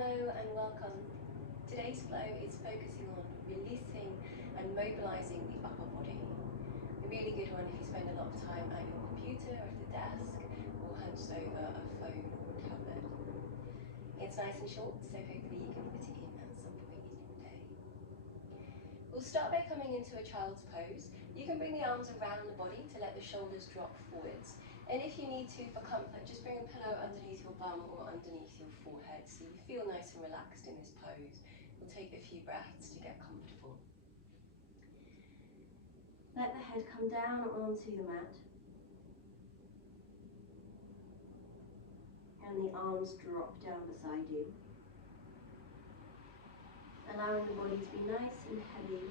Hello and welcome. Today's flow is focusing on releasing and mobilizing the upper body. A really good one if you spend a lot of time at your computer or at the desk or hunched over a phone or tablet. It's nice and short, so hopefully you can fit it in at some point in your day. We'll start by coming into a child's pose. You can bring the arms around the body to let the shoulders drop forwards. And if you need to, for comfort, just bring a pillow underneath your bum or underneath your forehead so you feel nice and relaxed in this pose. We'll take a few breaths to get comfortable. Let the head come down onto the mat. And the arms drop down beside you. Allowing the body to be nice and heavy.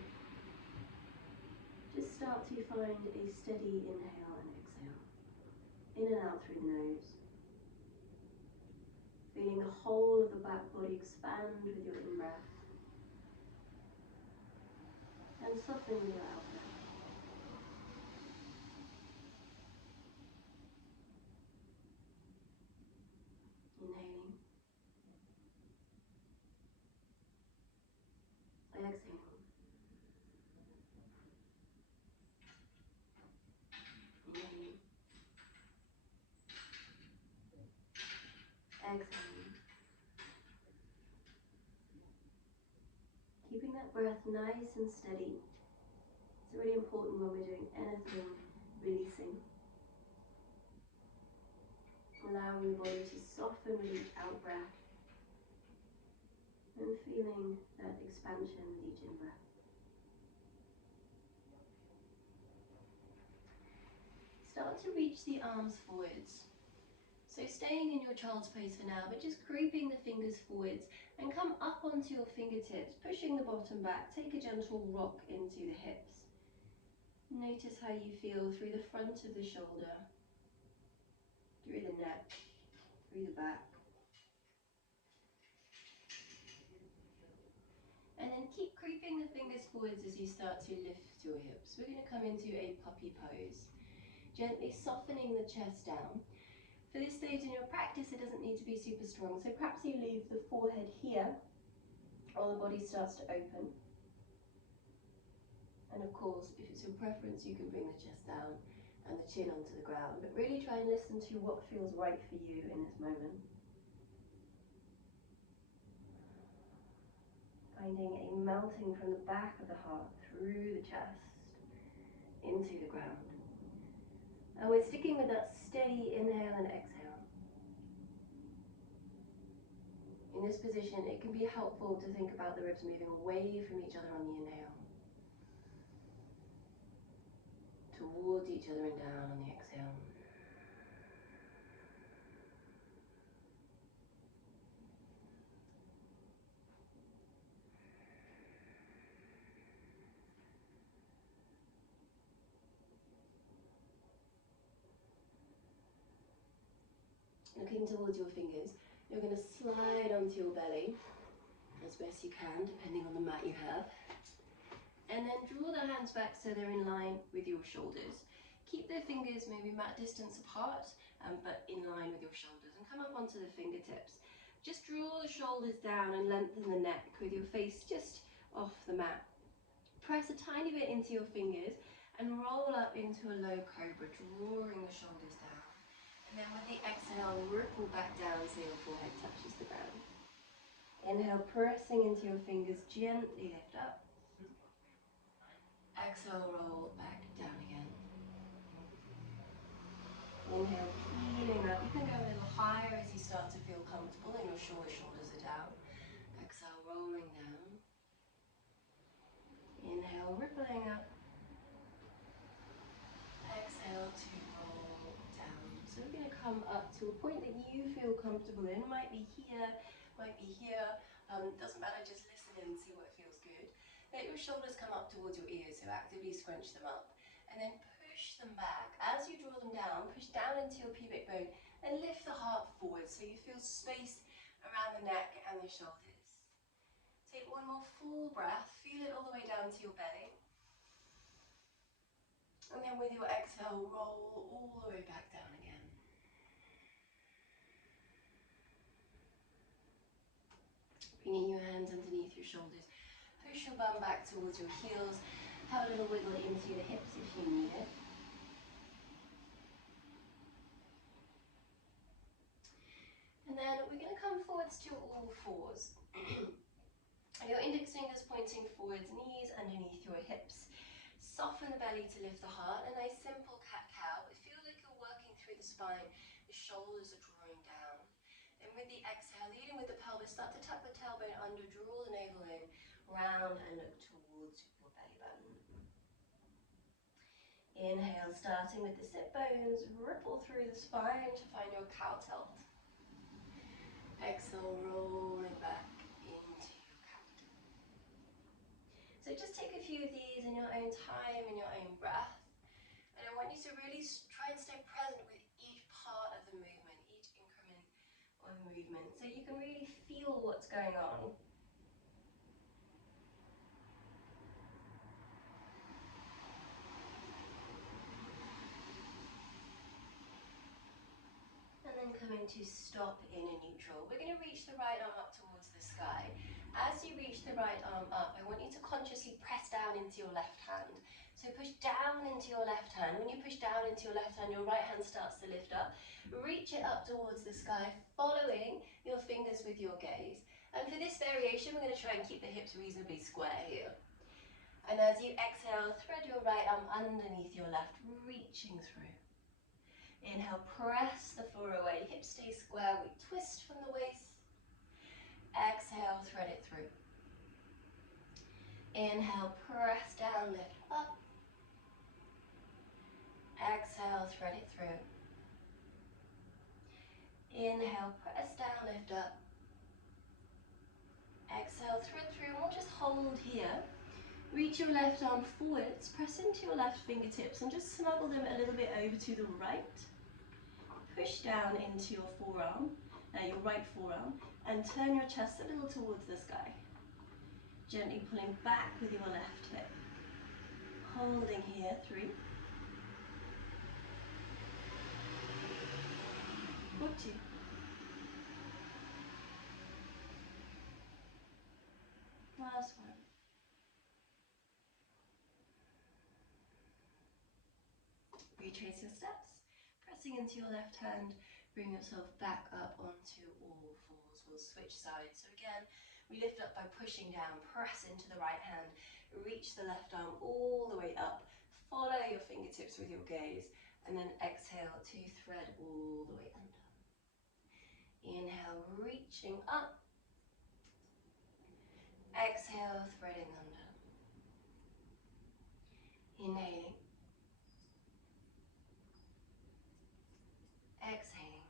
Just start to find a steady inhale and exhale. In and out through the nose. Feeling the whole of the back body expand with your in-breath. And soften with your out-breath. Inhaling. Exhaling. Inhaling. Exhaling. Keeping that breath nice and steady. It's really important when we're doing anything releasing. Allowing the body to soften with each out breath. And feeling that expansion with each in breath. Start to reach the arms forwards. So staying in your child's pose for now, but just grouping the fingers forwards and come up onto your fingertips, pushing the bottom back. Take a gentle rock into the hips. Notice how you feel through the front of the shoulder, through the neck, through the back. And then keep creeping the fingers forwards as you start to lift your hips. We're going to come into a puppy pose. Gently softening the chest down. For this stage in your practice, it doesn't need to be super strong. So perhaps you leave the forehead here, or the body starts to open. And of course, if it's your preference, you can bring the chest down and the chin onto the ground. But really try and listen to what feels right for you in this moment. Finding a melting from the back of the heart through the chest into the ground. And we're sticking with that steady inhale and exhale. In this position, it can be helpful to think about the ribs moving away from each other on the inhale, towards each other and down on the exhale. Looking towards your fingers, you're going to slide onto your belly as best you can, depending on the mat you have. And then draw the hands back so they're in line with your shoulders. Keep the fingers maybe mat distance apart, but in line with your shoulders. And come up onto the fingertips. Just draw the shoulders down and lengthen the neck with your face just off the mat. Press a tiny bit into your fingers and roll up into a low cobra, drawing the shoulders down. And then with the exhale, ripple back down so your forehead touches the ground. Inhale, pressing into your fingers, gently lift up. Exhale, roll back down again. Inhale, peeling up. You can go a little higher as you start to feel comfortable and your shoulders are down. Exhale, rolling down. Inhale, rippling up. Exhale to roll down. So we're going to come up to a point that you feel comfortable in. Might be here, might be here. Doesn't matter, just listen and see what feels good. Let your shoulders come up towards your ears, so actively scrunch them up. And then push them back. As you draw them down, push down into your pubic bone and lift the heart forward so you feel space around the neck and the shoulders. Take one more full breath. Feel it all the way down to your belly. And then with your exhale, roll all the way back down again. your shoulders. Push your bum back towards your heels. Have a little wiggle into the hips if you need it. And then we're going to come forwards to all fours. Your index fingers pointing forwards, knees underneath your hips. Soften the belly to lift the heart. A nice simple cat-cow. Feel like you're working through the spine. The shoulders are drawing down. And with the exhale, leading with the pelvis, start to tuck the tailbone under, draw the navel in, round and look towards your belly button. Inhale, starting with the sit bones, ripple through the spine to find your cow tilt. Exhale, rolling back into your cat. So just take a few of these in your own time, in your own breath. And I want you to really try and stay present with each part of the movement, each increment of movement, so you can really feel what's going on. And then coming to stop in a neutral. We're going to reach the right arm up towards the sky. As you reach the right arm up, I want you to consciously press down into your left hand. So push down into your left hand. When you push down into your left hand, your right hand starts to lift up. Reach it up towards the sky, following your fingers with your gaze. And for this variation, we're going to try and keep the hips reasonably square here. And as you exhale, thread your right arm underneath your left, reaching through. Inhale, press the floor away, hips stay square, we twist from the waist. Exhale, thread it through. Inhale, press down, lift up. Exhale, thread it through. Inhale, press down, lift up. Exhale, thread through, and we'll just hold here. Reach your left arm forwards, press into your left fingertips and just snuggle them a little bit over to the right. Push down into your forearm, your right forearm, and turn your chest a little towards the sky. Gently pulling back with your left hip. Holding here, 3. 2. Last one. Retrace your steps, pressing into your left hand, bring yourself back up onto all fours. We'll switch sides. So again, we lift up by pushing down, press into the right hand, reach the left arm all the way up, follow your fingertips with your gaze, and then exhale to thread all the way under. Inhale, reaching up. Exhale, threading under. Inhaling. Exhaling.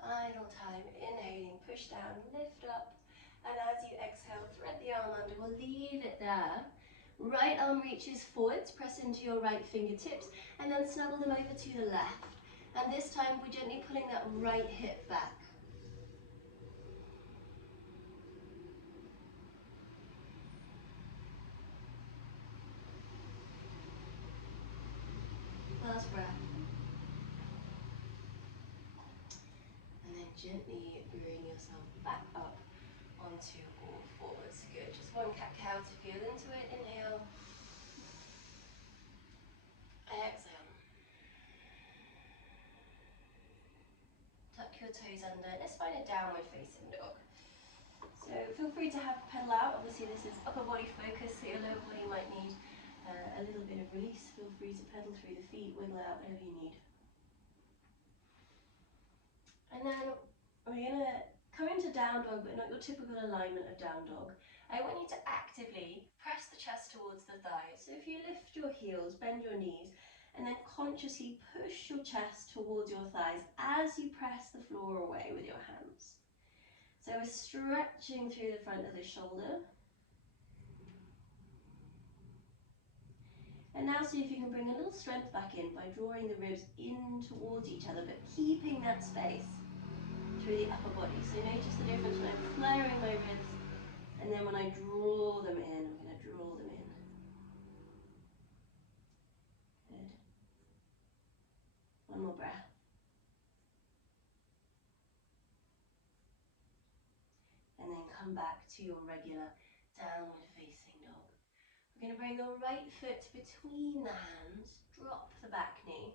Final time, inhaling, push down, lift up, and as you exhale, thread the arm under. We'll leave it there. Right arm reaches forwards, press into your right fingertips, and then snuggle them over to the left. And this time, we're gently pulling that right hip back. Last breath. And then gently bring yourself back up onto all fours. Good. Just one cat-cow to feel into it. Inhale. Exhale. Tuck your toes under. Let's find a downward facing dog. So feel free to have pedal out. Obviously this is upper body focus, so your lower body might need a little bit of release. Feel free to pedal through the feet, wiggle out wherever you need. And then we're going to come into down dog, but not your typical alignment of down dog. I want you to actively press the chest towards the thighs. So if you lift your heels, bend your knees, and then consciously push your chest towards your thighs as you press the floor away with your hands. So we're stretching through the front of the shoulder. And now see if you can bring a little strength back in by drawing the ribs in towards each other, but keeping that space through the upper body. So notice the difference when I'm flaring my ribs, and then when I draw them in, I'm going to draw them in. Good. One more breath. And then come back to your regular downward facing dog. We're going to bring the right foot between the hands, drop the back knee.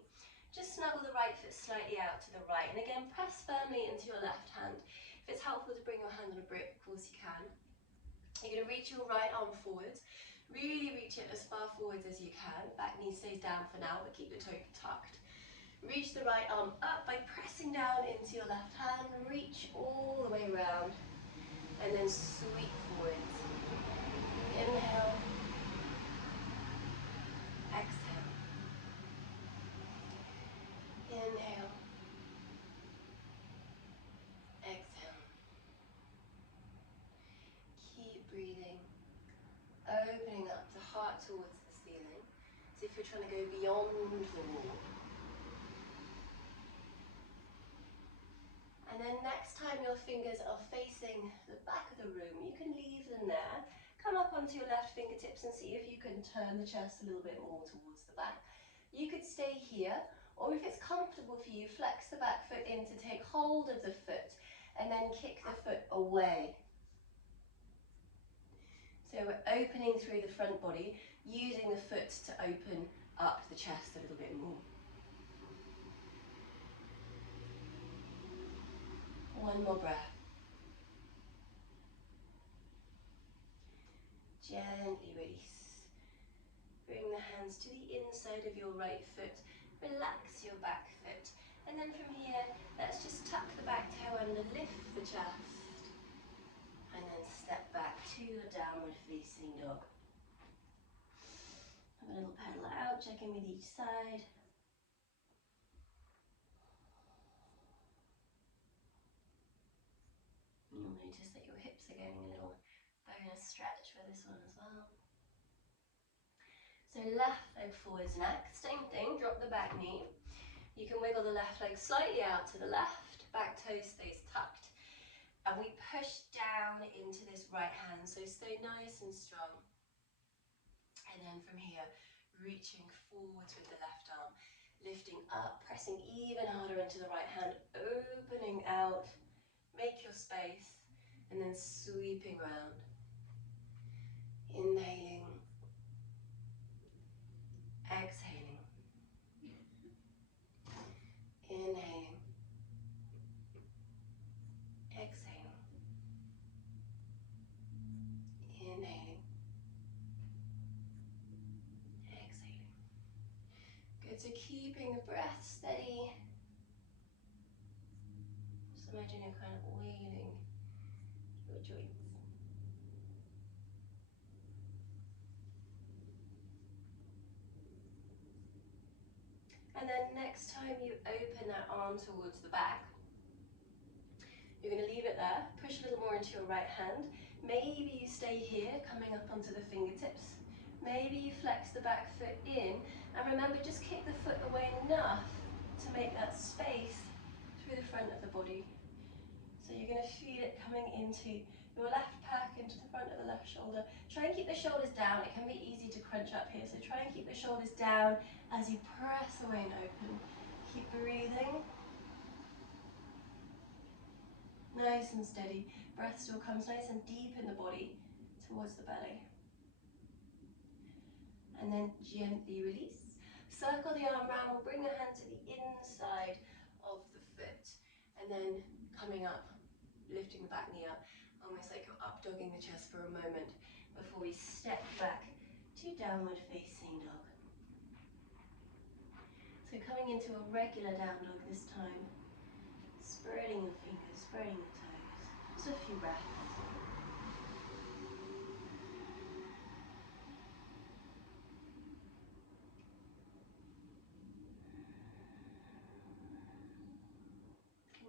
Just snuggle the right foot slightly out to the right, and again press firmly into your left hand. If it's helpful to bring your hand on a brick, of course you can. You're going to reach your right arm forwards, really reach it as far forwards as you can. Back knee stays down for now, but keep the toe tucked. Reach the right arm up by pressing down into your left hand, reach all the way around, and then sweep forwards. Inhale, exhale. Inhale, exhale. Keep breathing, opening up the heart towards the ceiling, as if you're trying to go beyond the wall. And then next time your fingers are facing the back of the room, you can leave them there. Come up onto your left fingertips and see if you can turn the chest a little bit more towards the back. You could stay here, or if it's comfortable for you, flex the back foot in to take hold of the foot and then kick the foot away. So we're opening through the front body, using the foot to open up the chest a little bit more. One more breath. Gently release. Bring the hands to the inside of your right foot. Relax your back foot. And then from here, let's just tuck the back toe under, lift the chest. And then step back to your downward facing dog. Have a little paddle out, check in with each side. You'll notice that your hips are getting a little bonus stretch for this one as well. So left leg forwards next, same thing, drop the back knee. You can wiggle the left leg slightly out to the left, back toe stays tucked. And we push down into this right hand, so stay nice and strong. And then from here, reaching forwards with the left arm, lifting up, pressing even harder into the right hand, opening out, make your space, and then sweeping round. Inhaling, exhaling, inhaling, exhaling, inhaling, exhaling. Good, so keeping the breath steady. Just imagine you're kind of wailing your joints. And then next time you open that arm towards the back, you're going to leave it there, push a little more into your right hand. Maybe you stay here, coming up onto the fingertips. Maybe you flex the back foot in, and remember, just kick the foot away enough to make that space through the front of the body. So you're going to feel it coming into your left pack, into the front of the left shoulder. Try and keep the shoulders down. It can be easy to crunch up here, so try and keep the shoulders down as you press away and open. Keep breathing. Nice and steady. Breath still comes nice and deep in the body towards the belly. And then gently release. Circle the arm round, we'll bring the hand to the inside of the foot. And then coming up, lifting the back knee up, almost like you're up dogging the chest for a moment before we step back to downward facing dog. So coming into a regular down dog this time. Spreading your fingers, spreading the toes. Just a few breaths.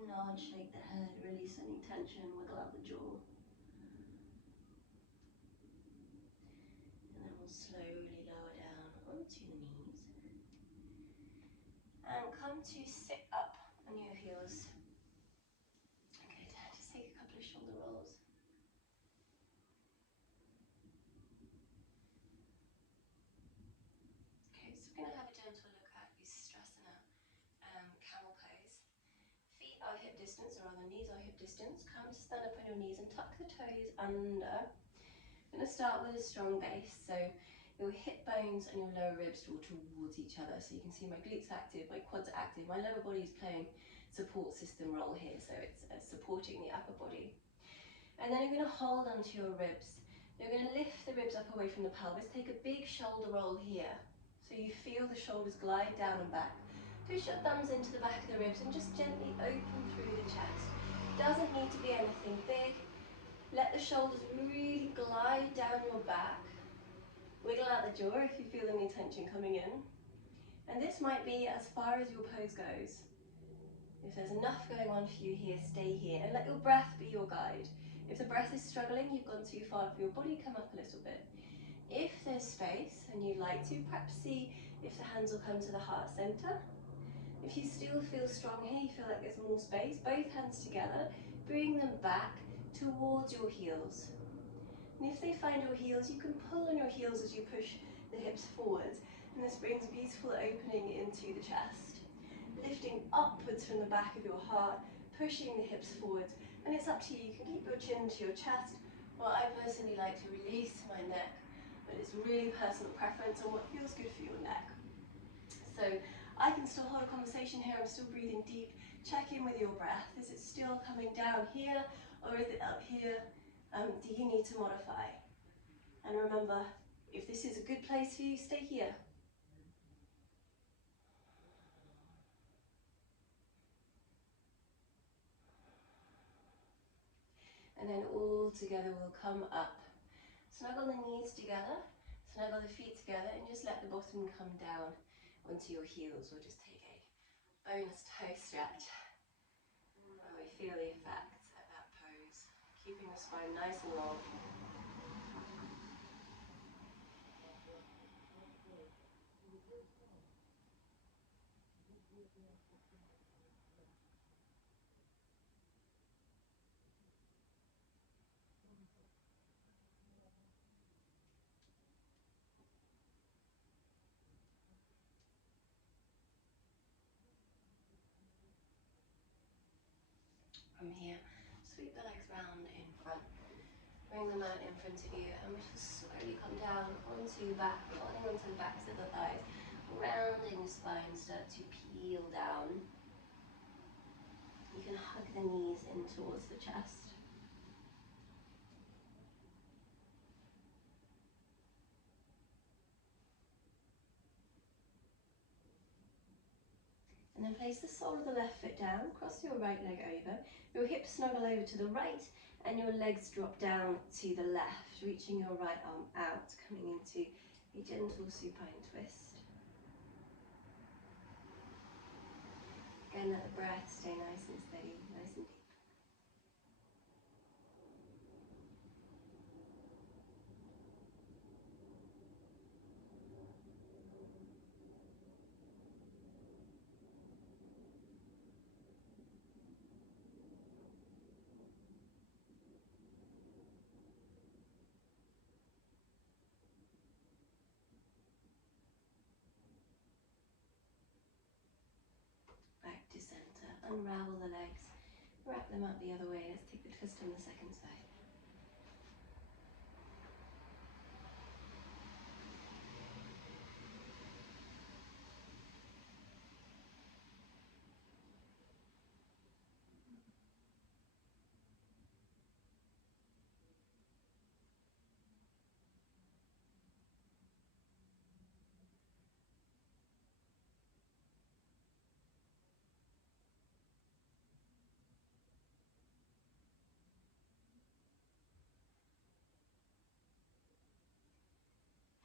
Nod, shake the head, release any tension, wiggle out the jaw. And then we'll slowly lower down onto the knees. And come to sit up on your heels. Okay, just take a couple of shoulder rolls. Okay, so we're going to have a gentle look at Ustrasana, camel pose. Feet are hip distance, or rather knees are hip distance. Come to stand up on your knees and tuck the toes under. I'm going to start with a strong base, so your hip bones and your lower ribs draw towards each other. So you can see my glutes active, my quads are active, my lower body is playing support system role here, so it's supporting the upper body. And then you're going to hold onto your ribs. You're going to lift the ribs up away from the pelvis. Take a big shoulder roll here, so you feel the shoulders glide down and back. Push your thumbs into the back of the ribs and just gently open through the chest. Doesn't need to be anything big. Let the shoulders really glide down your back. Wiggle out the jaw if you feel any tension coming in. And this might be as far as your pose goes. If there's enough going on for you here, stay here and let your breath be your guide. If the breath is struggling, you've gone too far for your body, come up a little bit. If there's space and you'd like to, perhaps see if the hands will come to the heart center. If you still feel strong here, you feel like there's more space, both hands together, bring them back towards your heels. And if they find your heels, you can pull on your heels as you push the hips forwards. And this brings beautiful opening into the chest. Lifting upwards from the back of your heart, pushing the hips forwards. And it's up to you. You can keep your chin to your chest, or I personally like to release my neck, but it's really personal preference on what feels good for your neck. So I can still hold a conversation here, I'm still breathing deep. Check in with your breath. Is it still coming down here, or is it up here? Do you need to modify? And remember, if this is a good place for you, stay here. And then all together we'll come up. Snuggle the knees together, snuggle the feet together, and just let the bottom come down onto your heels, or just take a bonus toe stretch. Where we feel the effects of that pose, keeping the spine nice and long. From here, sweep the legs round in front. Bring them out in front of you, and we just slowly come down onto the back, holding onto the backs of the thighs, rounding the spine, start to peel down. You can hug the knees in towards the chest. And then place the sole of the left foot down, cross your right leg over, your hips snuggle over to the right, and your legs drop down to the left, reaching your right arm out, coming into a gentle supine twist. Again, let the breath stay nice and steady, nice and deep. Back to center, unravel the legs, wrap them up the other way. Let's take the twist on the second side.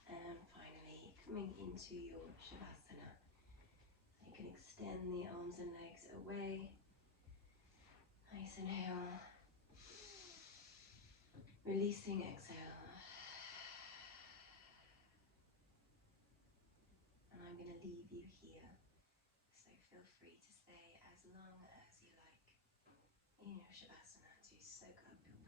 And finally, coming into your Shavasana. You can extend the arms and legs away. Nice inhale. Releasing exhale. And I'm going to leave you here. So feel free to stay as long as you like in your Shavasana to soak up your